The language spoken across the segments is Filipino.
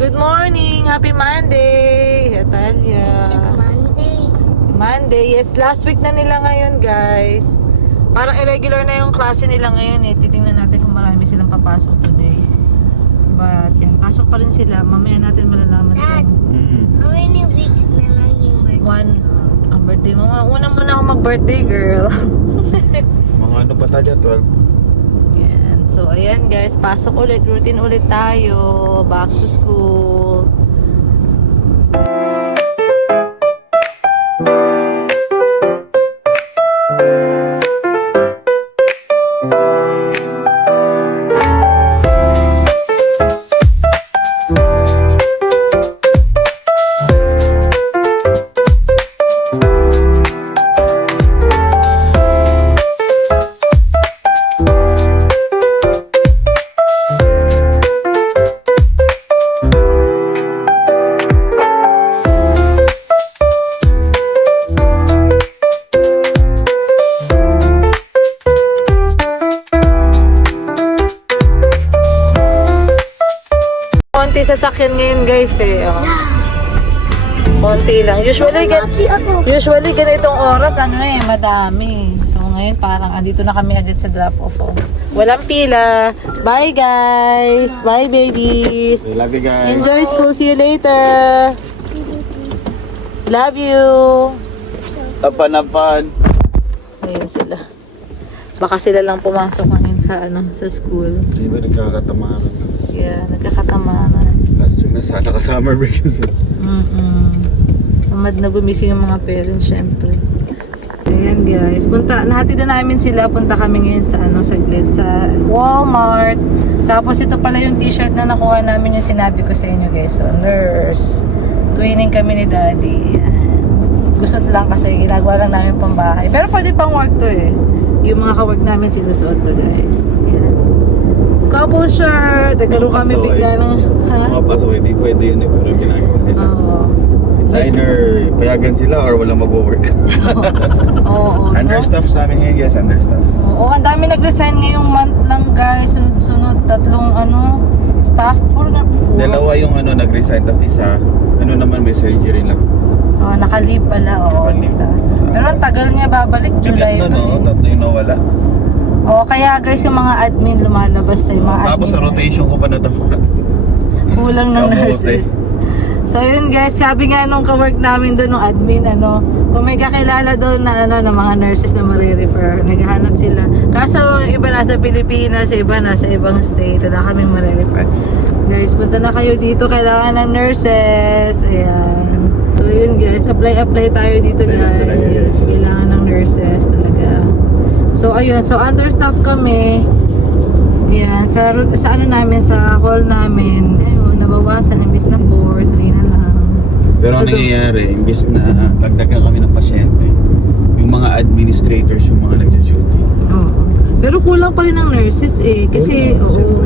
Good morning! Happy Monday! Natalia. Monday. Yes, last week na nila ngayon, guys. Parang irregular na yung klase nila ngayon eh. Titingnan natin kung marami silang papasok today. But yan, pasok pa rin sila. Mamaya natin malalaman Dad, how many weeks na lang yung birthday? ang birthday mo. Una muna ako mag-birthday, girl. Mga ano pa tayo, 12? Yan. So, ayan guys, pasok ulit. Routine ulit tayo. Back to school. Konti sasakyan ngayon guys eh. Oh. Konti lang. Usually ganitong oras madami. So ngayon parang andito na kami agad sa drop off. Oh. Walang pila. Bye guys. Bye babies. Love you guys. Enjoy school. See you later. Love you. Apan. Ayun sila. Baka sila lang pumasok ngayon sa school. Di ba nagkakatamaran? Yeah, nagkakatamaran. Last week na sana ka-summer break yun. Tamad na gumising yung mga parents, syempre. Ayan guys, nahatid na namin sila. Punta kami ngayon sa Walmart. Tapos ito pala yung t-shirt na nakuha namin, yung sinabi ko sa inyo guys. So, nurse. Twinning kami ni daddy. Ayan. Gusot lang kasi ginagawa lang namin pambahay. Pero pwede pang work to eh. Yung mga ka-work namin sinusuot to guys. Ayan. Couple shirt. Nagkaroon kami bigla ng... Mga paso, hindi pwede yun eh. Pero ginagawa nila. Oo. It's either payagan sila or walang mag-work. Oo. Understaff sa amin ngayon guys, understaff. Oo, ang dami nag-resign ngayong month lang guys. Sunod-sunod, tatlong staff. Dalawa yung nag-resign, tas isa, naman may surgery lang. Oh, naka-leave pala. Oo, isa. Pero ang tagal niya babalik, July. Tatlo yung nawala. Oo, kaya guys, yung mga admin lumalabas sa mga admin. Tapos sa rotation ko pa natapuan. Kulang ng nurses. So yun guys, sabi nga nung ka-work namin doon, nung admin, kung may kakilala doon na na mga nurses na marirefer, naghahanap sila. Kaso iba nasa Pilipinas, iba nasa ibang state, na kami marirefer. Guys, punta na kayo dito, kailangan ng nurses. Ayan. So yun guys, apply tayo dito guys. Kailangan ng nurses talaga. So ayun, so understaff kami. Ayan, sa namin, sa hall namin, ayun, nabawasan, imbis na 4, 3 na lang. Pero ang nangyayari, imbis na dagdagan kami ng pasyente, yung mga administrators yung mga nagja-duty. Oo. Pero kulang pa rin ng nurses eh. Kasi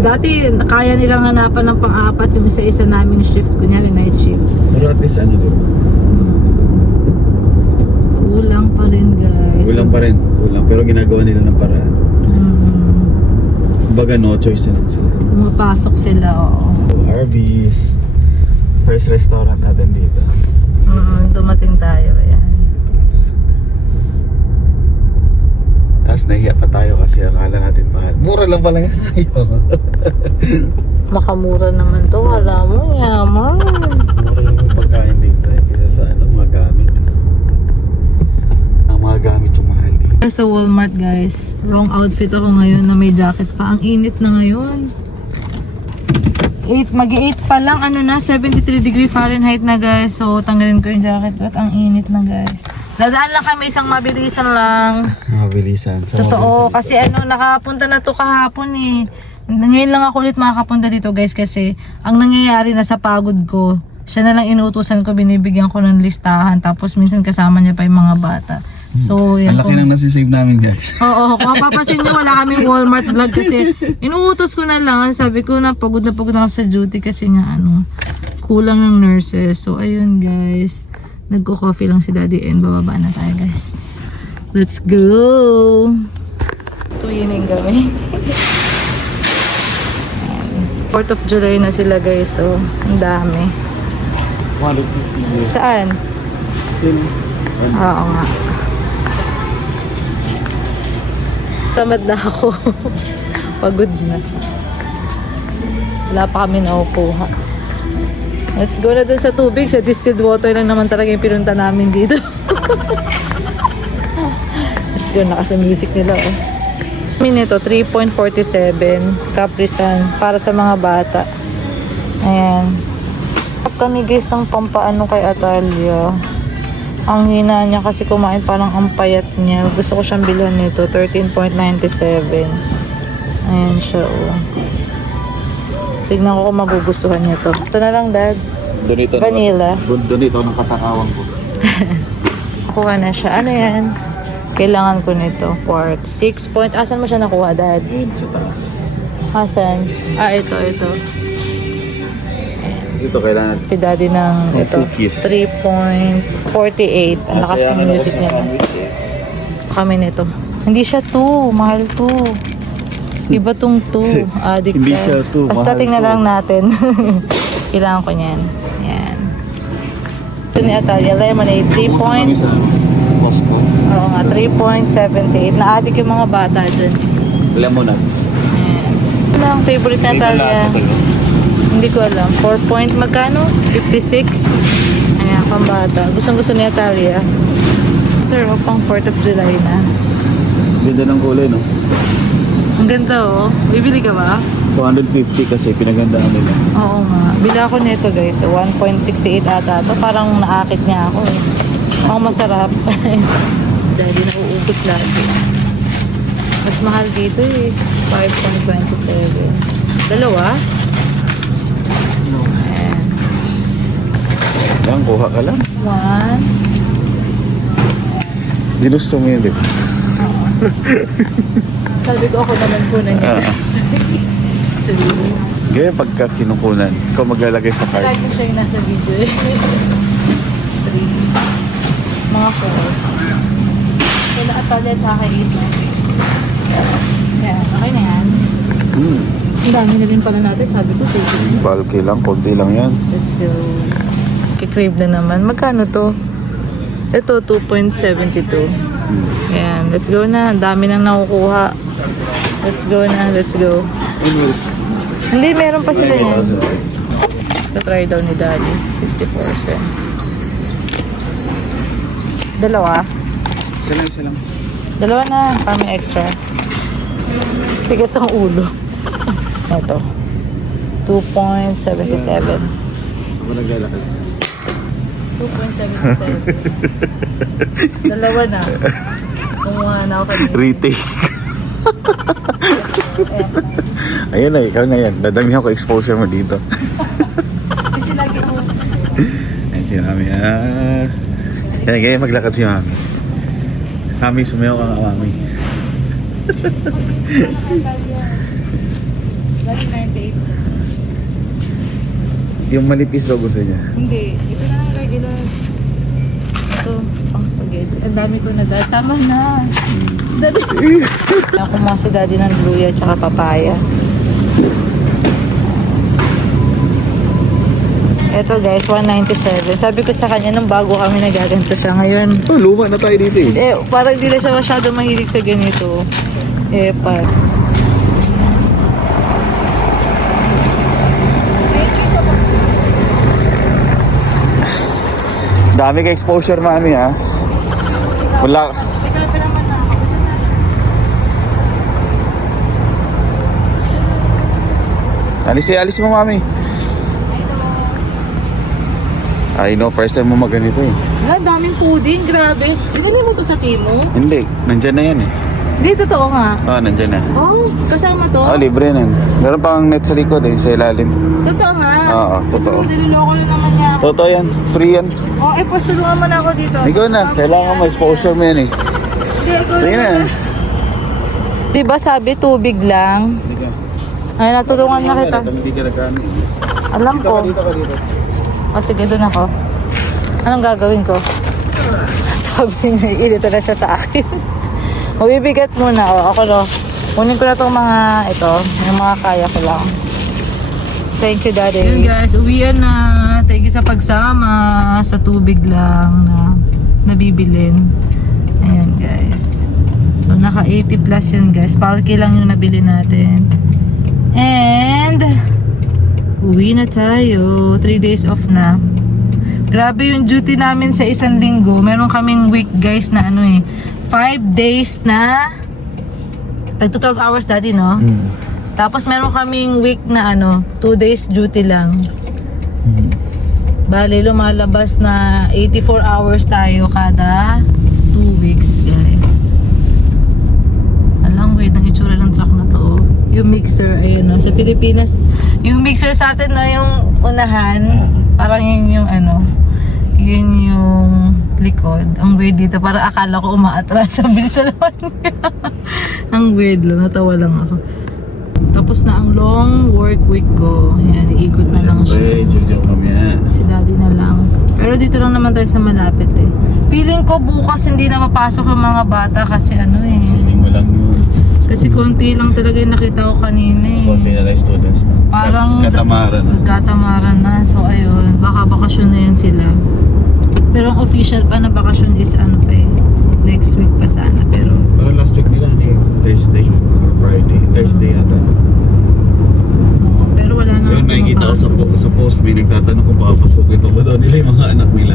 dati kaya nilang hanapan ng pang-apat yung isa-isa naming shift, kunyari night shift. Pero at least doon? Kulang pa rin guys. Kulang pa rin. Pero ginagawa nila ng paraan. Baga no choice na lang sila. Pumapasok sila, oo. Arby's. First restaurant natin dito. Dumating tayo, ayan. Tapos nahiya pa tayo kasi akala natin mahal. Mura lang pala nga tayo. Nakamura naman to, wala mo, yaman. Mura lang yung pagkain dito eh. Isa sa mga gamit eh. Ang mga gamit yung mahal dito. Sa Walmart guys, wrong outfit ako ngayon na may jacket pa. Ang init na ngayon. Mag-8 pa lang, 73 degree Fahrenheit na guys. So tanggalin ko yung jacket ko at ang init na guys. Dadaan lang kami, isang mabilisan lang. Mabilisan. Totoo, kasi nakapunta na to kahapon eh. Ngayon lang ako ulit makakapunta dito guys kasi ang nangyayari na sa pagod ko, siya na lang inuutusan ko, binibigyan ko ng listahan, tapos minsan kasama niya pa yung mga bata. So, yan. Ang laki nang nasisave namin guys. Oo, kung mapapasin nyo, wala kaming Walmart vlog kasi inuutos ko na lang. Sabi ko na pagod na ako sa duty kasi nga kulang ng nurses. So, ayun guys. Nagko-coffee lang si Daddy and bababa na tayo guys. Let's go! Cleaning kami. 4th of July na sila guys. So, ang dami. 150. Saan? Oo nga. Tamad na ako. Pagod na. Wala pa kami nakukuha. Let's go na dun sa tubig. Sa distilled water lang naman talaga yung pinunta namin dito. Let's go na kasi music nila. Oh. Nito, 3.47 Caprisan para sa mga bata. Ayan. Kami guys ng pampaano kay Atalia. Ang hina niya kasi kumain, parang ang payat niya. Gusto ko siyang bilhan nito, 13.97. Ayan siya, oh. Tignan ko kung magugustuhan niya to. Ito na lang, Dad. Donito Vanilla. Donito ng katakawang ko. Kuha na siya. Ano yan? Kailangan ko nito. Quart. 6 point. Asan mo siya nakuha, Dad? Ayun, sa taas. Asan? Ito. Kasi ito kailangan. Si Daddy ng ito. Cookies. 3.48. Ang lakas ng music niya. Kami nito. Hindi siya 2. Mahal 2. Iba tong 2. Addict Hindi ka. siya 2. Basta Mahal tingnan to. lang natin. Kailangan ko niyan. Yan. Ito ni Atalia. Lemonade. 3 point. Costco. Oo nga. 3.78. Na-addict yung mga bata dyan. Lemonade. Ayan. Ano ang favorite ni Atalia? Hindi ko alam. 4 point magkano? 56. Ayan, pambata. Gustong-gusto ni Atalia. Sir, pang 4th of July na. Ganda ng kulay, no? Ang ganda, oh. Bibili ka ba? 250 kasi pinagandaan nila. Oo nga. Bili ako nito, guys. So, 1.68 ata to. Parang naakit niya ako, eh. Ang masarap. Dahil nauubos lahat, eh. Mas mahal dito, eh. 5.27. Dalawa? Ayan. Yan, kuha ka lang. 1. Ginusto mo yun, di ba? Sabi ko ako naman po na niya. So, Gaya pagka kinukunan, ikaw maglalagay sa card. lagi siya yung nasa video. 3. Mga 4. Kaya Atalia at saka is na. Yan, okay na yan. Ang dami na rin pala natin. Sabi ko, sige. Bulky lang, konti lang yan. Let's go. Kikrave na naman. Magkano to? Ito, 2.72. Yan, let's go na. Ang dami nang nakukuha. Let's go na, let's go. Hindi, meron pa sila yan. Try daw ni Daddy. 64 cents. Dalawa. Isa lang. Dalawa na. Para may extra. Tigas ang ulo. Ito. 2.77. Ako naglalakad. 2.77. Dalawa na. Kumuha na ako kanina. Retake. Ayan na, ikaw na yan. Dadamihan ko exposure mo dito. Kasi lagi ako. Ayan si Mami. Yan, ganyan maglakad si Mami. Mami, sumayaw ka nga, Mami. Lagi 98 cents. Yung manipis daw gusto niya. Hindi. Ito na lang regular. Ito, pang spaghetti. Ang dami ko na dahil. Tama na. Daddy. Ako mga si Daddy ng luya at saka papaya. Ito guys, 197. Sabi ko sa kanya nung bago kami nagaganto siya. Ngayon, Oh, luma na tayo dito eh. parang hindi na siya masyado mahilig sa ganito. Dami ka exposure, Mami, ha? Wala. Alis mo, Mami. I know, first time mo magganito eh. Wala, daming pudding. Grabe. Pinali mo to sa Timo? Hindi, nandyan na yan eh. Hindi, totoo nga. Nandyan na. Oh, kasama to? Libre na. Meron pang net sa likod eh, sa ilalim. Totoo nga. Oo, totoo. Niloloko lang naman niya ako. Totoo yan, free yan. Pues tulungan mo na ako dito. Ikaw na, kailangan mo exposure mo yan eh. Hindi, ikaw Sige na. Diba sabi tubig lang? Ay, natulungan na kita. Hindi ka nagkano eh. Alam ko. Dito ka dito. O sige, doon ako. Anong gagawin ko? Sabi niya, ilito na siya sa akin. Mabibigat muna. O, ako no. Kunin ko na itong mga ito. Yung mga kaya ko lang. Thank you, Daddy. Yun guys, uwian na. Thank you sa pagsama. Sa tubig lang na nabibilin. Ayan guys. So, naka 80 plus yun guys. Palki lang yung nabili natin. And, uwi na tayo. 3 days off na. Grabe yung duty namin sa isang linggo. Meron kaming week guys na 5 days na tag 12 hours Daddy, no? Tapos meron kaming week na 2 days duty lang. Bali, lumalabas na 84 hours tayo kada 2 weeks, guys. Alang weird ng itsura ng truck na to. Yung mixer, ayun sa Pilipinas, yung mixer sa atin na yung unahan, parang yun yung yun yung likod. Ang weird dito, parang akala ko umaatras. Ang bilis na naman. Ang weird lang, natawa lang ako. Tapos na ang long work week ko. Ayan, iikot na lang siya. Jojo kami Si Daddy na lang. Pero dito lang naman tayo sa malapit Feeling ko bukas hindi na mapasok ang mga bata kasi Feeling mo lang yun. Kasi konti lang talaga yung nakita ko kanina Konti na lang students na. Parang katamaran na. Katamaran na. So ayun, baka bakasyon na yan sila. Pero ang official pa na bakasyon is next week pa sana. Pero last week nila Thursday or Friday. Thursday ata. Pero wala na. Pero nakikita ko sa post may nagtatanong kung papasukin pa ba daw nila yung mga anak nila.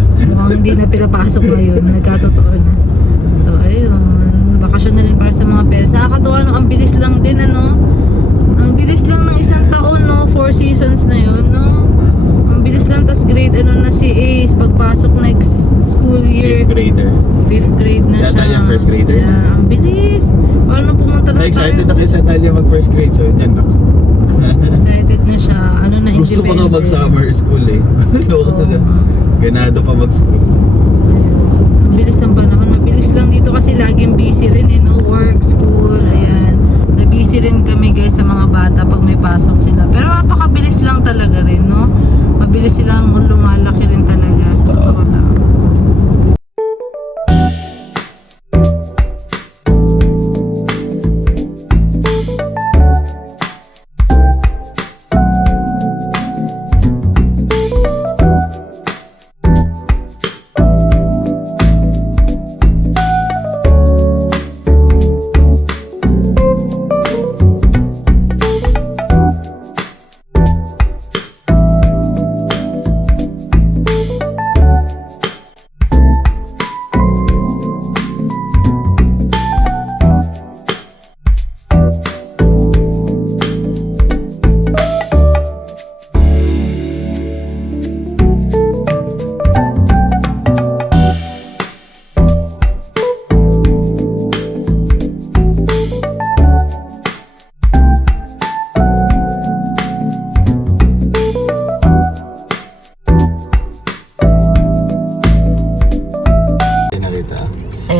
Hindi na pinapasok ngayon. Nagkatotoo na. So ayun, bakasyon na rin para sa mga parents. Nakakatuwa ang bilis lang din Ang bilis lang ng isang taon 4 seasons na yun Ang bilis lang, tas grade na si Ace pagpasok next school year. 5th grader. 5th grade na Yata siya. yung first grader. Yeah, ang bilis. Paano pumunta na Excited na kayo sa Italia mag first grade. So yan na. Excited na siya. Na Gusto pa nga mag summer school Ganado pa mag school. Ang bilis ng panahon. Mabilis lang dito kasi laging busy rin work, school, ayan. Na-busy rin kami guys sa mga bata pag may pasok sila. Pero napakabilis lang talaga rin, Mabilis silang lumalaki rin talaga sa totoo lang.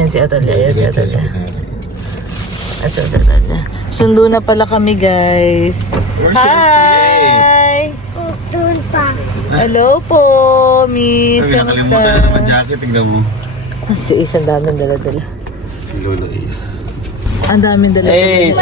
Si Atalia, ayan si Atalia. Si Atalia. Sundo na pala kami guys. Hi! Doon pa. Hello po, Miss. Nakalimutan na naman jacket, tingnan mo. Si Ace, ang daming dala-dala. Si Lolo Ace. Ang daming dala-dala. Ace,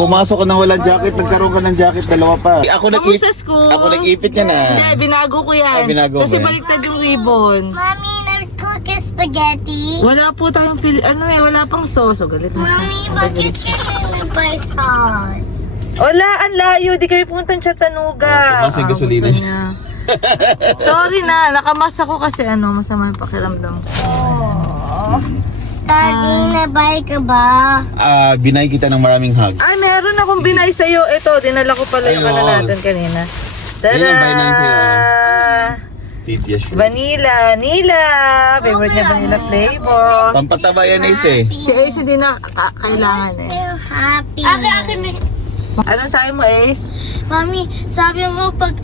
pumasok ka na walang jacket, nagkaroon ka ng jacket, dalawa pa. Ako Ako sa school. Ako nag-ipit niya na. Hindi, binago ko yan. Binago Kasi mo yan. baliktad yung ribbon. Mami, nag-cook spaghetti. Wala po tayong wala pang sauce. O, galit na. Mami, bakit ka nag-buy sauce? Wala, ang layo. Di kami pumunta sa Tanuga. Kasi gasolina gusto siya. niya. Sorry na, nakamas ako kasi masama yung pakiramdam. Daddy, na-buy ka ba? Binay kita ng maraming hug. Ay, meron akong binay sa'yo. Ito, dinala ko pala yung Ayun. natin kanina. Tada! Yan ang binay sa'yo. Pipia sure. Vanilla, Nila. Favorite niya vanilla flavor. Pampataba yan Ace Si Ace hindi na kailangan Still happy. Anong sabi mo, Ace? Mami, sabi mo pag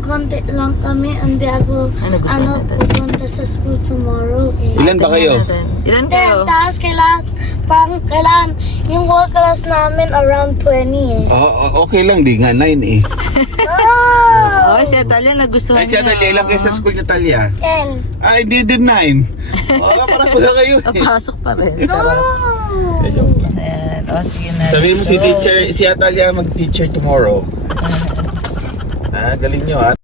konti lang kami, hindi ako Ano gusto natin? pupunta sa school tomorrow Ilan ba kayo? Ilan kayo? Tapos kailangan yung whole class namin around 20 Okay lang, di nga 9 Oh! Oh, si Atalia nagustuhan Ay, si Atalia, ilang kayo sa school niya, Talia? 10. Ay, hindi din 9. Para wala kayo. Pasok pa rin. No! Charot. Eh, joke lang. Ayan. O, sige na. Sabihin mo si Go. teacher, si Atalia mag-teacher tomorrow. Galing nyo ha.